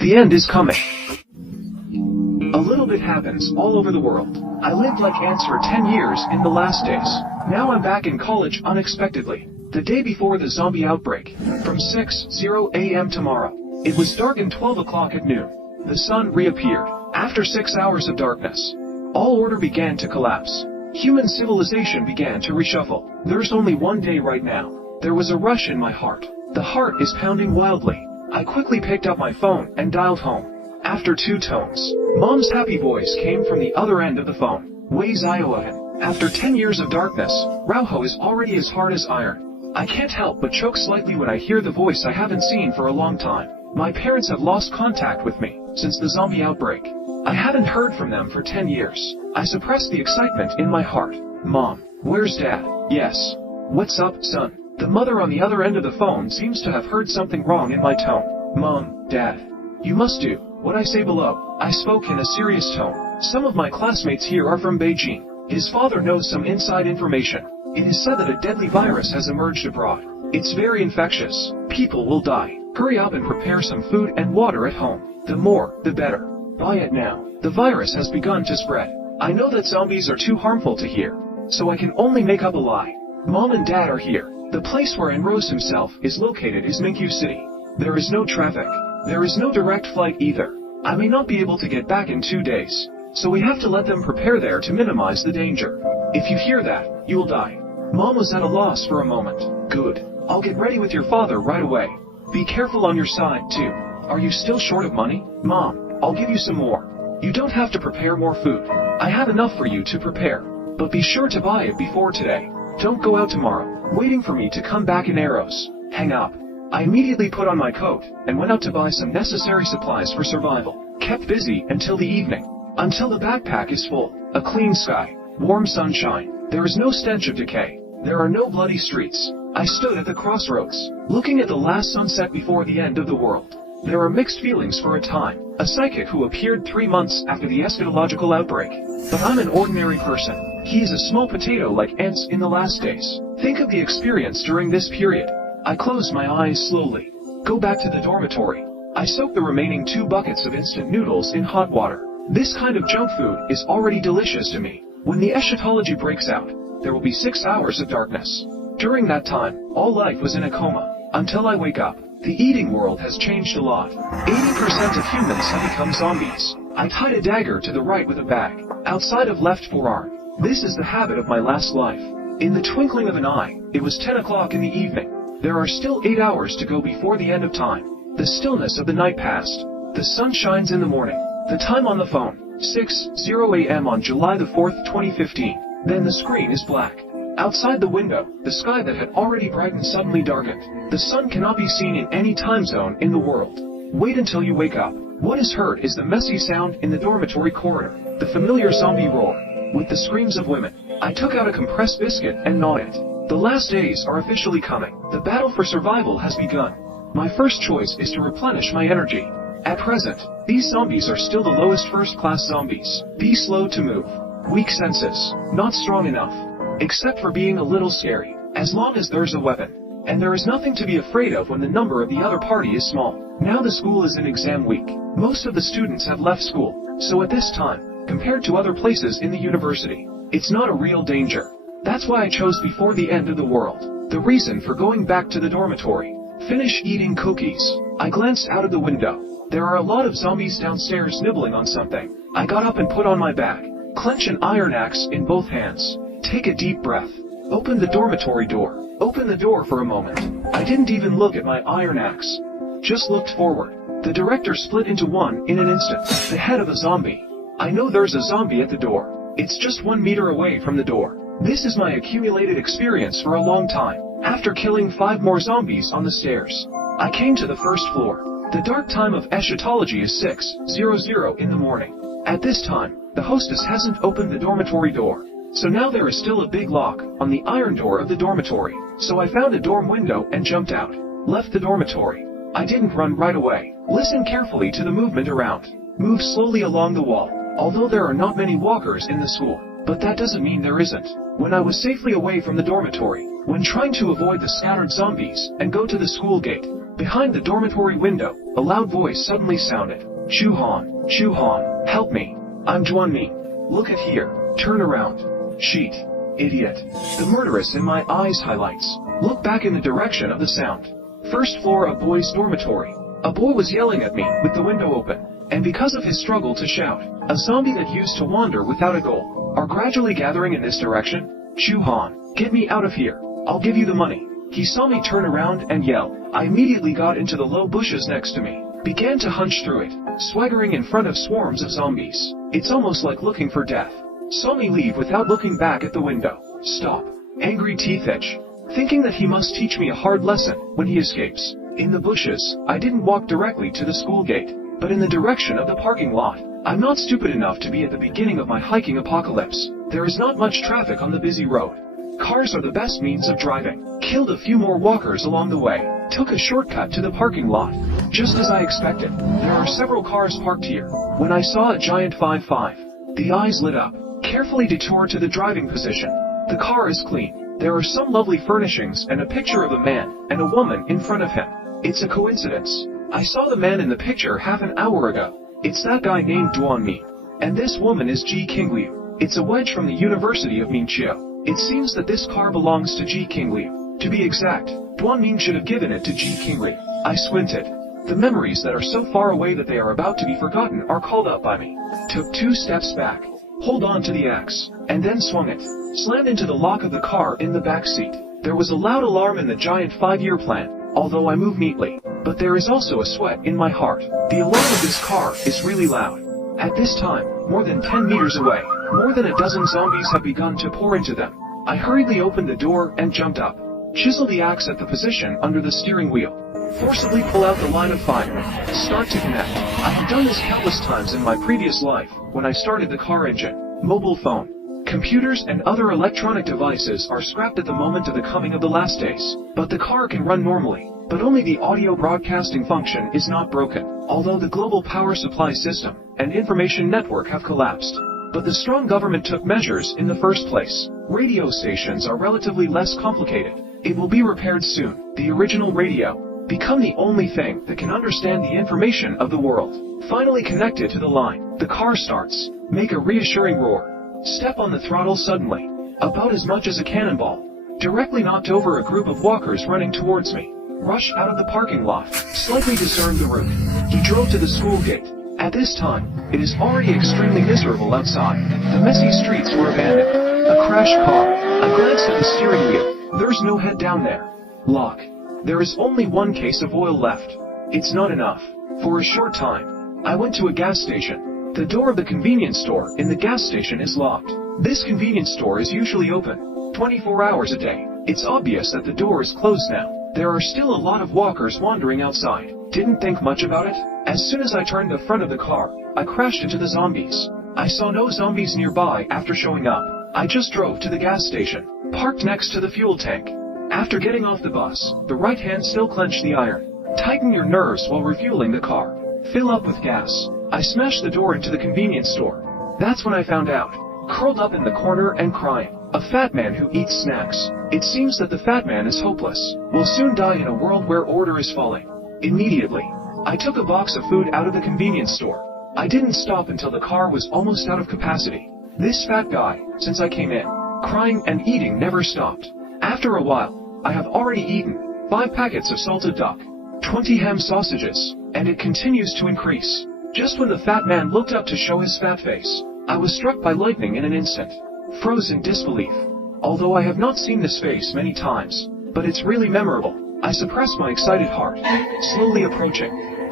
The end is coming. A little bit happens all over the world. I lived like ants for 10 years in the last days. Now I'm back in college unexpectedly. The day before the zombie outbreak. From 6:00 a.m. tomorrow. It was dark and 12 o'clock at noon. The sun reappeared. After 6 hours of darkness, all order began to collapse. Human civilization began to reshuffle. There's only one day right now. There was a rush in my heart. The heart is pounding wildly. I quickly picked up my phone and dialed home. After 2 tones, Mom's happy voice came from the other end of the phone. Wei's Iowa. After 10 years of darkness, Rauho is already as hard as iron. I can't help but choke slightly when I hear the voice I haven't seen for a long time. My parents have lost contact with me since the zombie outbreak. I haven't heard from them for 10 years. I suppressed the excitement in my heart. Mom, where's Dad? Yes. What's up, son? The mother on the other end of the phone seems to have heard something wrong in my tone. Mom, Dad, you must do what I say below. I spoke in a serious tone. Some of my classmates here are from Beijing. His father knows some inside information. It is said that a deadly virus has emerged abroad. It's very infectious. People will die. Hurry up and prepare some food and water at home. The more, the better. Buy it now. The virus has begun to spread. I know that zombies are too harmful to hear, so I can only make up a lie. Mom and Dad are here. The place where Enrose himself is located is Minkyu City. There is no traffic. There is no direct flight either. I may not be able to get back in 2 days, so we have to let them prepare there to minimize the danger. If you hear that, you'll die. Mom was at a loss for a moment. Good. I'll get ready with your father right away. Be careful on your side, too. Are you still short of money? Mom, I'll give you some more. You don't have to prepare more food. I have enough for you to prepare. But be sure to buy it before today. Don't go out tomorrow, waiting for me to come back in arrows. Hang up. I immediately put on my coat, and went out to buy some necessary supplies for survival. Kept busy until the evening. Until the backpack is full. A clean sky. Warm sunshine. There is no stench of decay. There are no bloody streets. I stood at the crossroads, looking at the last sunset before the end of the world. There are mixed feelings for a time. A psychic who appeared 3 months after the eschatological outbreak. But I'm an ordinary person. He is a small potato like ants in the last days. Think of the experience during this period. I closed my eyes slowly. Go back to the dormitory. I soak the remaining 2 buckets of instant noodles in hot water. This kind of junk food is already delicious to me. When the eschatology breaks out, there will be 6 hours of darkness. During that time, all life was in a coma. Until I wake up. The eating world has changed a lot. 80% of humans have become zombies. I tied a dagger to the right with a bag, outside of left forearm. This is the habit of my last life. In the twinkling of an eye, it was 10 o'clock in the evening. There are still 8 hours to go before the end of time. The stillness of the night passed. The sun shines in the morning. The time on the phone, 6:00 a.m. on July the 4th, 2015. Then the screen is black. Outside the window, the sky that had already brightened suddenly darkened. The sun cannot be seen in any time zone in the world. Wait until you wake up. What is heard is the messy sound in the dormitory corridor, the familiar zombie roar, with the screams of women. I took out a compressed biscuit and gnawed it. The last days are officially coming. The battle for survival has begun. My first choice is to replenish my energy. At present, these zombies are still the lowest first-class zombies. Be slow to move. Weak senses. Not strong enough. Except for being a little scary. As long as there's a weapon. And there is nothing to be afraid of when the number of the other party is small. Now the school is in exam week. Most of the students have left school. So at this time, compared to other places in the university, it's not a real danger. That's why I chose before the end of the world. The reason for going back to the dormitory. Finish eating cookies. I glanced out of the window. There are a lot of zombies downstairs nibbling on something. I got up and put on my bag. Clench an iron axe in both hands. Take a deep breath. Open the dormitory door. Open the door for a moment. I didn't even look at my iron axe. Just looked forward. The director split into one in an instant. The head of a zombie. I know there's a zombie at the door. It's just 1 meter away from the door. This is my accumulated experience for a long time. After killing 5 more zombies on the stairs, I came to the first floor. The dark time of eschatology is 6:00 in the morning. At this time, the hostess hasn't opened the dormitory door. So now there is still a big lock on the iron door of the dormitory. So I found a dorm window and jumped out. Left the dormitory. I didn't run right away. Listen carefully to the movement around. Move slowly along the wall. Although there are not many walkers in the school. But that doesn't mean there isn't. When I was safely away from the dormitory, when trying to avoid the scattered zombies and go to the school gate, behind the dormitory window, a loud voice suddenly sounded. Chuhan, help me. I'm Duanmi. Look at here. Turn around. Sheet. Idiot. The murderess in my eyes highlights. Look back in the direction of the sound. First floor of boys' dormitory. A boy was yelling at me with the window open, and because of his struggle to shout, a zombie that used to wander without a goal are gradually gathering in this direction. Chuhan, get me out of here. I'll give you the money. He saw me turn around and yell. I immediately got into the low bushes next to me, began to hunch through it, swaggering in front of swarms of zombies. It's almost like looking for death. Saw me leave without looking back at the window. Stop. Angry teeth itch. Thinking that he must teach me a hard lesson when he escapes. In the bushes, I didn't walk directly to the school gate, but in the direction of the parking lot. I'm not stupid enough to be at the beginning of my hiking apocalypse. There is not much traffic on the busy road. Cars are the best means of driving. Killed a few more walkers along the way. Took a shortcut to the parking lot. Just as I expected, there are several cars parked here. When I saw a giant 5-5, the eyes lit up. Carefully detour to the driving position. The car is clean. There are some lovely furnishings and a picture of a man and a woman in front of him. It's a coincidence. I saw the man in the picture half an hour ago. It's that guy named Duanmi. And this woman is Ji Qingliu. It's a wedge from the University of Ningqiu. It seems that this car belongs to Ji Qingliu. To be exact, Duanming should have given it to Ji Qingliu. I squinted. The memories that are so far away that they are about to be forgotten are called up by me. Took 2 steps back. Hold on to the axe, and then swung it. Slammed into the lock of the car in the back seat. There was a loud alarm in the giant 5-year plan, although I move neatly. But there is also a sweat in my heart. The alarm of this car is really loud. At this time, more than 10 meters away, more than a dozen zombies have begun to pour into them. I hurriedly opened the door and jumped up. Chisel the axe at the position under the steering wheel. Forcibly pull out the line of fire. Start to connect. I have done this countless times in my previous life, when I started the car engine. Mobile phone. Computers and other electronic devices are scrapped at the moment of the coming of the last days. But the car can run normally. But only the audio broadcasting function is not broken, although the global power supply system and information network have collapsed. But the strong government took measures in the first place. Radio stations are relatively less complicated. It will be repaired soon. The original radio become the only thing that can understand the information of the world. Finally connected to the line, the car starts. Make a reassuring roar. Step on the throttle suddenly. About as much as a cannonball. Directly knocked over a group of walkers running towards me. Rush out of the parking lot. Slightly discerned the route. He drove to the school gate. At this time, it is already extremely miserable outside. The messy streets were abandoned. A crashed car. I glanced at the steering wheel. There's no head down there. Lock. There is only 1 case of oil left. It's not enough. For a short time, I went to a gas station. The door of the convenience store in the gas station is locked. This convenience store is usually open 24 hours a day. It's obvious that the door is closed now. There are still a lot of walkers wandering outside. Didn't think much about it. As soon as I turned the front of the car, I crashed into the zombies. I saw no zombies nearby after showing up. I just drove to the gas station, parked next to the fuel tank. After getting off the bus, the right hand still clenched the iron. Tighten your nerves while refueling the car. Fill up with gas. I smashed the door into the convenience store. That's when I found out. Curled up in the corner and crying. A fat man who eats snacks. It seems that the fat man is hopeless. Will soon die in a world where order is falling. Immediately, I took a box of food out of the convenience store. I didn't stop until the car was almost out of capacity. This fat guy, since I came in, crying and eating never stopped. After a while, I have already eaten 5 packets of salted duck, 20 ham sausages, and it continues to increase. Just when the fat man looked up to show his fat face, I was struck by lightning in an instant. Froze in disbelief. Although I have not seen this face many times, but it's really memorable. I suppress my excited heart. Slowly approaching.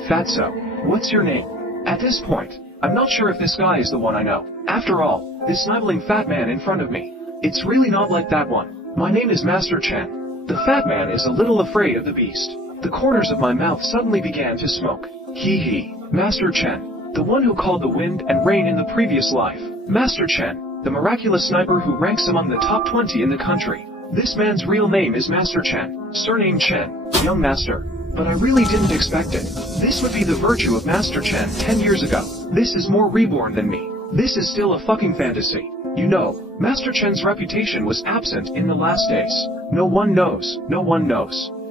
Fatso, what's your name? At this point, I'm not sure if this guy is the one I know. After all, this sniveling fat man in front of me, it's really not like that one. My name is Master Chen. The fat man is a little afraid of the beast. The corners of my mouth suddenly began to smoke. Hee. Master Chen, the one who called the wind and rain in the previous life. Master Chen, the miraculous sniper who ranks among the top 20 in the country. This man's real name is Master Chen, surname Chen, young master. But I really didn't expect it. This would be the virtue of Master Chen 10 years ago. This is more reborn than me. This is still a fucking fantasy. You know, Master Chen's reputation was absent in the last days. No one knows.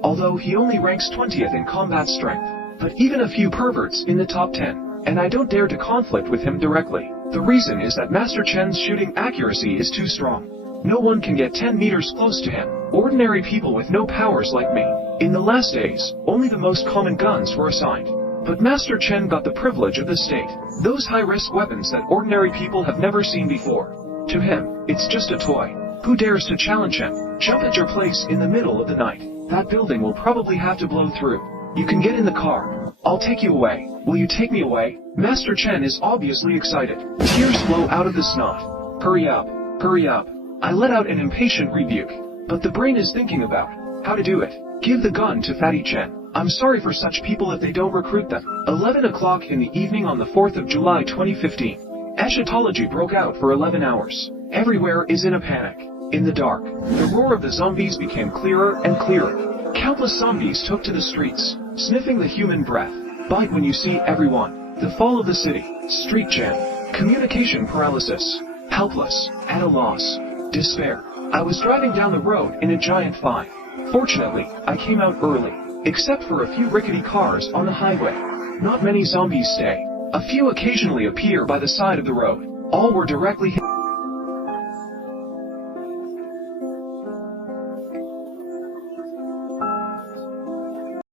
Although he only ranks 20th in combat strength. but even a few perverts in the top 10, and I don't dare to conflict with him directly. The reason is that Master Chen's shooting accuracy is too strong. No one can get 10 meters close to him. Ordinary people with no powers like me. In the last days, only the most common guns were assigned. But Master Chen got the privilege of the state. Those high-risk weapons that ordinary people have never seen before. To him, it's just a toy. Who dares to challenge him? Jump at your place in the middle of the night. That building will probably have to blow through. You can get in the car. I'll take you away. Will you take me away? Master Chen is obviously excited. Tears flow out of the snot. Hurry up. Hurry up. I let out an impatient rebuke. But the brain is thinking about how to do it. Give the gun to Fatty Chen. I'm sorry for such people if they don't recruit them. 11 o'clock in the evening on the 4th of July 2015. Eschatology broke out for 11 hours. Everywhere is in a panic. In the dark, the roar of the zombies became clearer and clearer. Countless zombies took to the streets, sniffing the human breath. Bite when you see everyone. The fall of the city. Street jam. Communication paralysis. Helpless. At a loss. Despair. I was driving down the road in a giant 5. Fortunately, I came out early. Except for a few rickety cars on the highway. Not many zombies stay. A few occasionally appear by the side of the road. All were directly hit